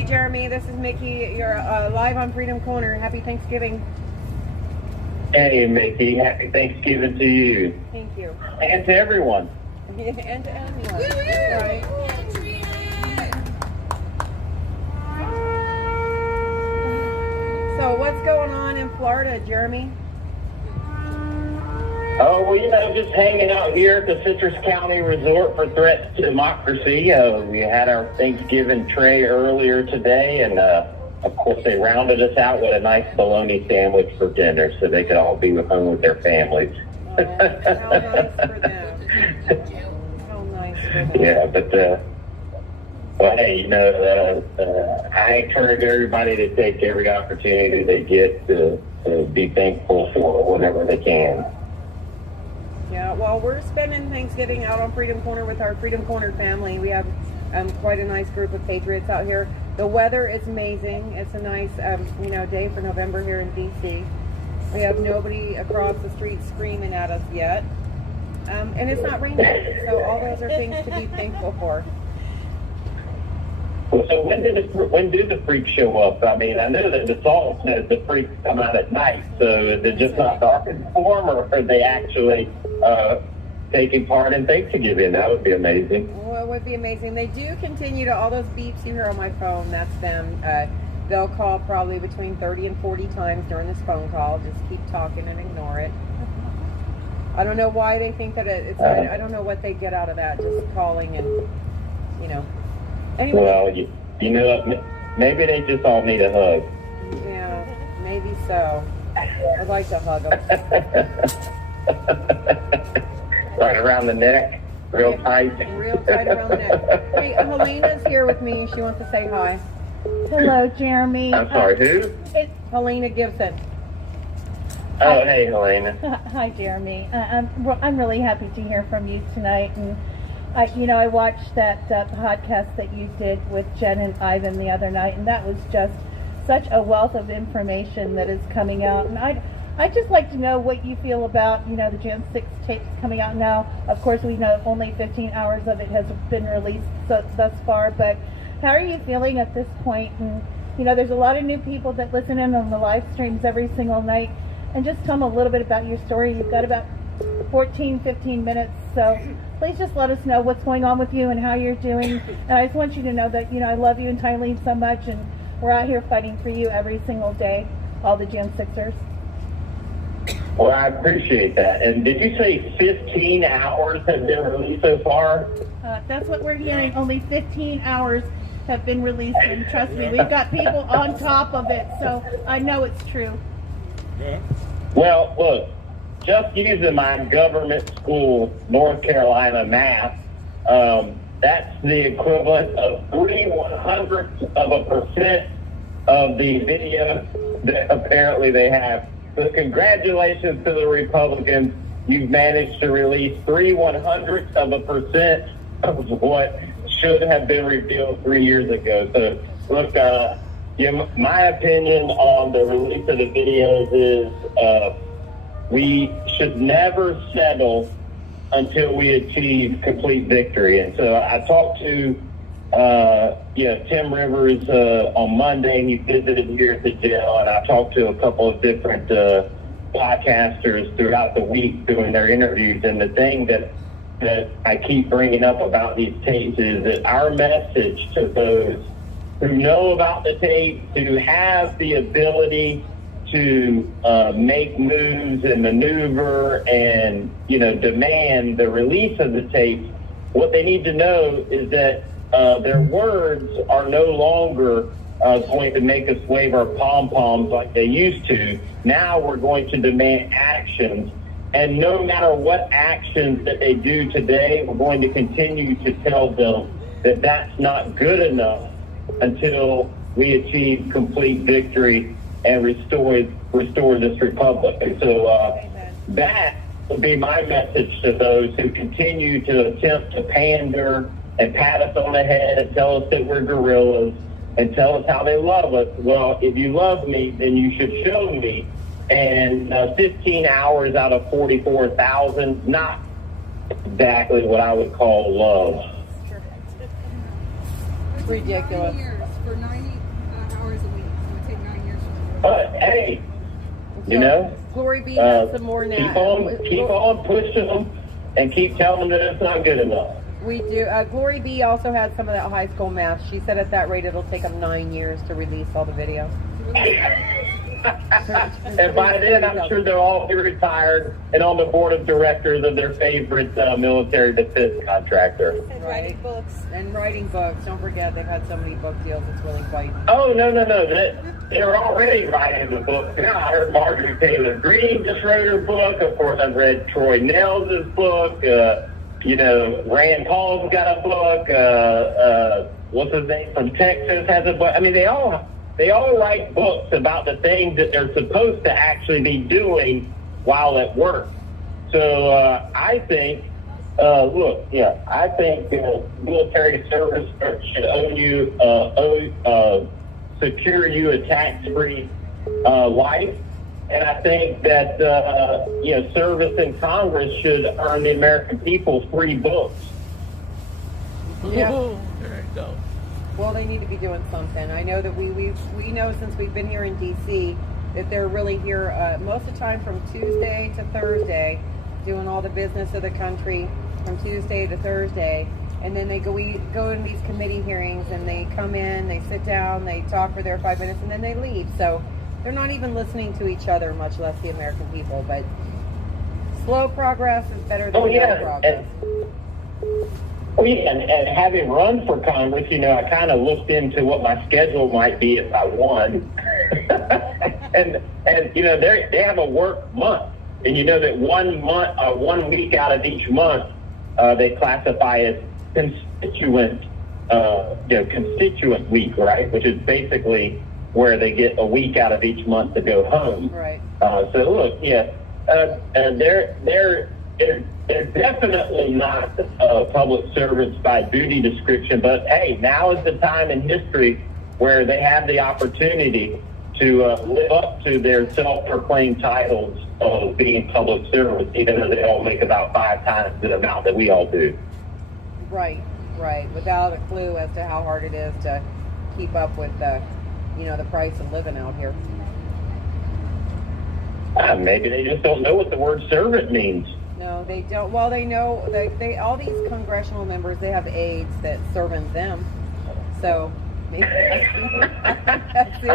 Hey, Jeremy, this is Mickey. You're live on Freedom Corner. Happy Thanksgiving. Hey, Mickey. Happy Thanksgiving to you. Thank you. And to everyone. And to everyone. That's right. So what's going on in Florida, Jeremy? Oh, well, just hanging out here at the Citrus County Resort for Threats to Democracy. We had our Thanksgiving tray earlier today, and of course they rounded us out with a nice bologna sandwich for dinner so they could all be home with their families. Oh, how nice for them. How nice for them. Yeah, but, well, hey, I encourage everybody to take every opportunity they get to be thankful for whatever they can. Yeah, well, we're spending Thanksgiving out on Freedom Corner with our Freedom Corner family. We have quite a nice group of patriots out here. The weather is amazing. It's a nice, day for November here in D.C. We have nobody across the street screaming at us yet. And it's not raining, so all those are things to be thankful for. Well, so when do the freaks show up? I mean, I know that the song says the freaks come out at night, so is it just not dark in form, or are they actually taking part in Thanksgiving? That would be amazing. Well, it would be amazing. They do continue to, all those beeps you hear on my phone, that's them. They'll call probably between 30 and 40 times during this phone call. Just keep talking and ignore it. I don't know why they think that it's, I don't know what they get out of that, just calling and, Anyway. Well, maybe they just all need a hug. Yeah, maybe so. I'd like to hug them. Right around the neck, real tight. Real tight around the neck. Hey, Helena's here with me. She wants to say hi. Hello, Jeremy. I'm sorry, who? It's Helena Gibson. Oh, hey, Helena. Hi, Jeremy. I'm really happy to hear from you tonight, and I watched that podcast that you did with Jen and Ivan the other night, and that was just such a wealth of information that is coming out. And I'd just like to know what you feel about, the Jan 6 tapes coming out now. Of course, we know only 15 hours of it has been released thus far, but how are you feeling at this point? And, there's a lot of new people that listen in on the live streams every single night. And just tell them a little bit about your story. You've got about 15 minutes, so please just let us know what's going on with you and how you're doing. And I just want you to know that, I love you and Tylene so much, and we're out here fighting for you every single day, all the Gen 6ers. Well, I appreciate that. And did you say 15 hours have been released so far? That's what we're hearing. Only 15 hours have been released, and trust me, we've got people on top of it, so I know it's true. Well, look, just using my government school, North Carolina math, that's the equivalent of 0.03% of the video that apparently they have. So congratulations to the Republicans. You've managed to release 0.03% of what should have been revealed 3 years ago. So, look, my opinion on the release of the videos is we should never settle until we achieve complete victory. And so I talked to Tim Rivers on Monday. He visited here at the jail, and I talked to a couple of different podcasters throughout the week doing their interviews. And the thing that I keep bringing up about these tapes is that our message to those who know about the tape, who have the ability to make moves and maneuver and, demand the release of the tape, what they need to know is that their words are no longer going to make us wave our pom-poms like they used to. Now we're going to demand actions. And no matter what actions that they do today, we're going to continue to tell them that that's not good enough until we achieve complete victory and restore this republic. And so that would be my message to those who continue to attempt to pander and pat us on the head and tell us that we're guerrillas and tell us how they love us. Well, if you love me, then you should show me. And 15 hours out of 44,000, not exactly what I would call love. It's ridiculous. For 90 But hey, So, you know, Glory B has some more now. keep on pushing them and keep telling them that it's not good enough. We do. Glory B also has some of that high school math. She said at that rate it'll take them 9 years to release all the video. And by then, I'm sure they'll all be retired and on the board of directors of their favorite military defense contractor. And writing books. And writing books. Don't forget, they've had so many book deals. It's really quite. Oh, no. They're already writing the book. Now, I heard Marjorie Taylor Greene just wrote her book. Of course, I've read Troy Nels' book. Rand Paul's got a book. What's his name from Texas has a book. I mean, they all write books about the things that they're supposed to actually be doing while at work. So I think, I think military service should secure you a tax-free life. And I think that, service in Congress should earn the American people free books. Yeah. There you go. Well, they need to be doing something. I know that we know since we've been here in D.C. that they're really here most of the time from Tuesday to Thursday, doing all the business of the country from Tuesday to Thursday, and then we go in these committee hearings and they come in, they sit down, they talk for their 5 minutes, and then they leave. So they're not even listening to each other, much less the American people. But slow progress is better than no progress. And having run for Congress, I kind of looked into what my schedule might be if I won. and they have a work month. And you know that 1 week out of each month, they classify as constituent week, right? Which is basically where they get a week out of each month to go home. Right. So look, they're definitely not public servants by duty description, but hey, now is the time in history where they have the opportunity to live up to their self-proclaimed titles of being public servants, even though they all make about 5 times the amount that we all do. Right, without a clue as to how hard it is to keep up with the price of living out here. Maybe they just don't know what the word servant means. No, they don't. Well, they know they all these congressional members, they have aides that servant them. So maybe that's it.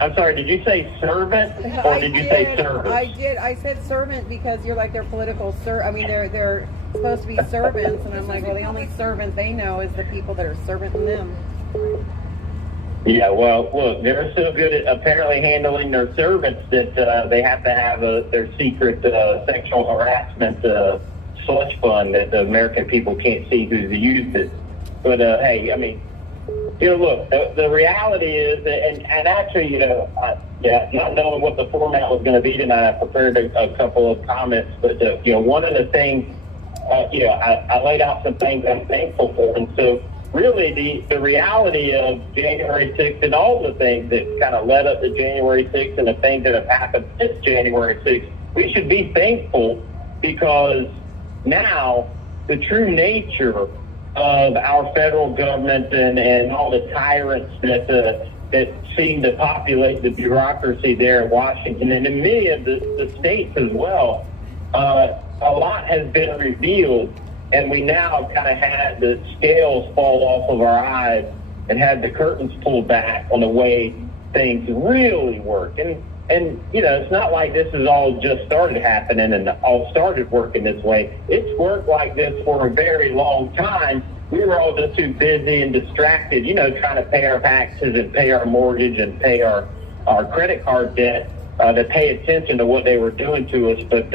I'm sorry. Did you say servant or did you say servant? I did. I said servant because you're like their political they're supposed to be servants, and I'm like, well, the only servant they know is the people that are serving them. Yeah, well, look, they're so good at apparently handling their servants that they have to have their secret sexual harassment slush fund that the American people can't see who's used it. But, hey, I mean, look, the reality is, and actually, not knowing what the format was going to be tonight, I prepared a couple of comments. But, one of the things, I laid out some things I'm thankful for. And so, really, the reality of January 6th and all the things that kind of led up to January 6th and the things that have happened since January 6th, we should be thankful because now the true nature of our federal government and all the tyrants that seem to populate the bureaucracy there in Washington and in many of the states as well, a lot has been revealed. And we now kind of had the scales fall off of our eyes and had the curtains pulled back on the way things really work. And it's not like this has all just started happening and all started working this way. It's worked like this for a very long time. We were all just too busy and distracted, trying to pay our taxes and pay our mortgage and pay our credit card debt to pay attention to what they were doing to us. But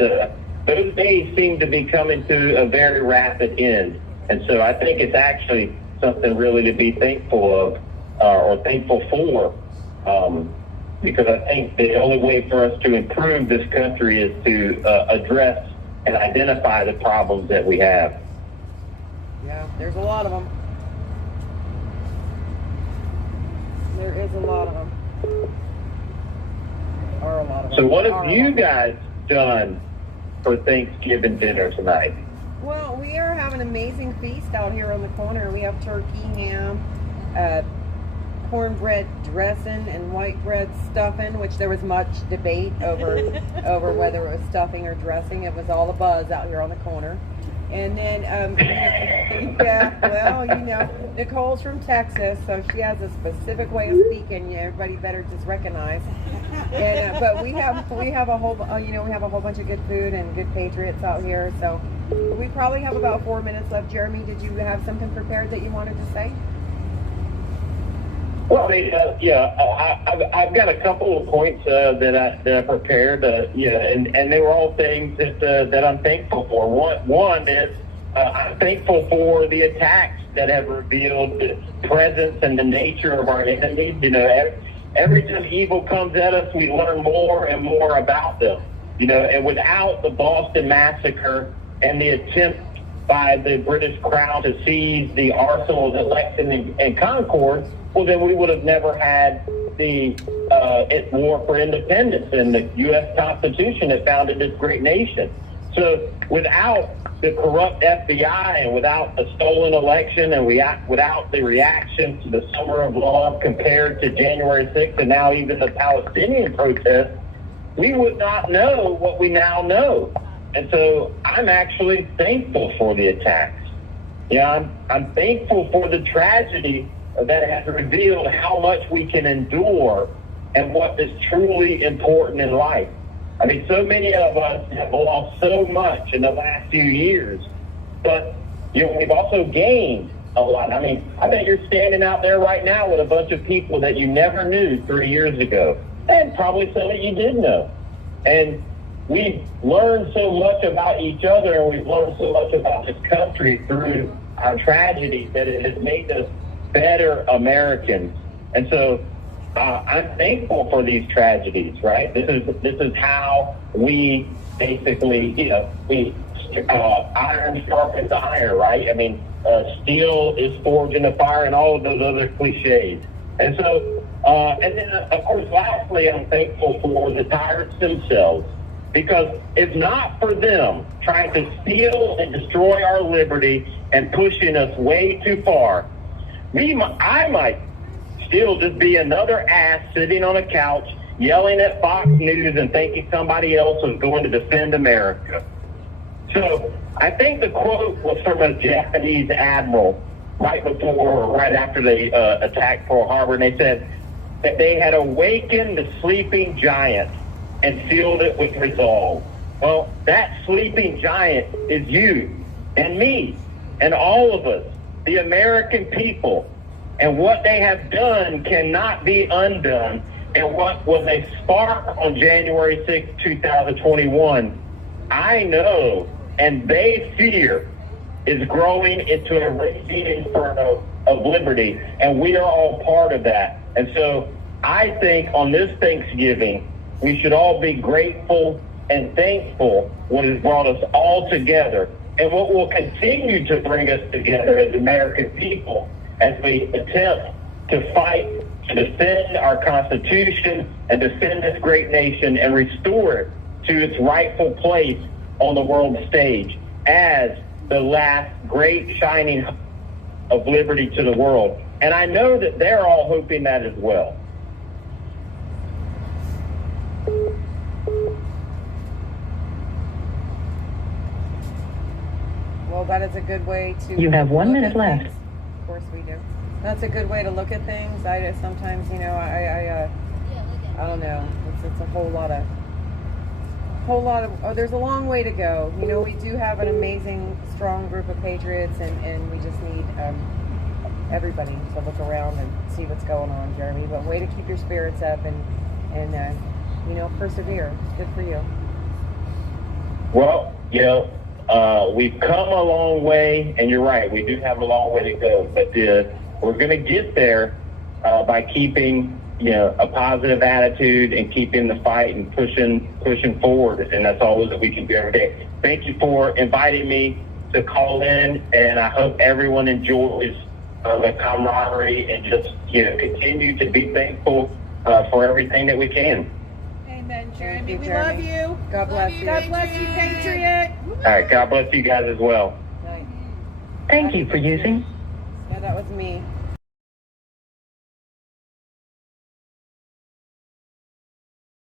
those days seem to be coming to a very rapid end. And so I think it's actually something really to be thankful of or thankful for because I think the only way for us to improve this country is to address and identify the problems that we have. Yeah, there's a lot of them. There is a lot of them. Or a lot of them. So what have you guys done for Thanksgiving dinner tonight? Well, we are having an amazing feast out here on the corner. We have turkey, ham, cornbread dressing and white bread stuffing, which there was much debate over whether it was stuffing or dressing. It was all a buzz out here on the corner. And then, yeah, well, Nicole's from Texas, so she has a specific way of speaking. Everybody better just recognize. And but we have a whole, we have a whole bunch of good food and good patriots out here. So we probably have about 4 minutes left. Jeremy, did you have something prepared that you wanted to say? Well, I've got a couple of points that I prepared, and they were all things that I'm thankful for. One is I'm thankful for the attacks that have revealed the presence and the nature of our enemies. Every time evil comes at us, we learn more and more about them. And without the Boston Massacre and the attempt by the British Crown to seize the arsenals at Lexington and Concord, well, then we would have never had the War for Independence and the U.S. Constitution that founded this great nation. So without the corrupt FBI and without a stolen election and without the reaction to the Summer of Love compared to January 6th and now even the Palestinian protests, we would not know what we now know. And so I'm actually thankful for the attacks. I'm thankful for the tragedy that has revealed how much we can endure and what is truly important in life. I mean, so many of us have lost so much in the last few years, but we've also gained a lot. I mean, I bet you're standing out there right now with a bunch of people that you never knew 3 years ago, and probably some that you did know. And we've learned so much about each other, and we've learned so much about this country through our tragedy that it has made us better Americans. And so I'm thankful for these tragedies, right? This is how we basically, iron sharpens iron, right? I mean, steel is forged in the fire and all of those other cliches. And so, and then of course, lastly, I'm thankful for the tyrants themselves, because if not for them trying to steal and destroy our liberty and pushing us way too far, I might still just be another ass sitting on a couch yelling at Fox News and thinking somebody else was going to defend America. So I think the quote was from a Japanese admiral right after they attacked Pearl Harbor, and they said that they had awakened the sleeping giant and filled it with resolve. Well, that sleeping giant is you and me and all of us, the American people. And what they have done cannot be undone. And what was a spark on January 6, 2021, I know and they fear is growing into a raging inferno of liberty. And we are all part of that. And so I think on this Thanksgiving, we should all be grateful and thankful what has brought us all together and what will continue to bring us together as American people as we attempt to fight to defend our Constitution and defend this great nation and restore it to its rightful place on the world stage as the last great shining of liberty to the world. And I know that they're all hoping that as well. Well, that is a good way to... You have 1 minute left. Of course we do. That's a good way to look at things. I just sometimes, I don't know. It's a whole lot of, there's a long way to go. We do have an amazing, strong group of patriots, and we just need everybody to look around and see what's going on, Jeremy. But way to keep your spirits up and persevere. Good for you. Well, we've come a long way, and you're right, we do have a long way to go, but we're going to get there by keeping, a positive attitude and keeping the fight and pushing forward, and that's all that we can do every day. Thank you for inviting me to call in, and I hope everyone enjoys the camaraderie and just, continue to be thankful for everything that we can. Amen, Jeremy. We Jeremy. love you. God bless you. God bless you, Patriot. All right, God bless you guys as well. Nice. Thank you for using Yeah, that was me.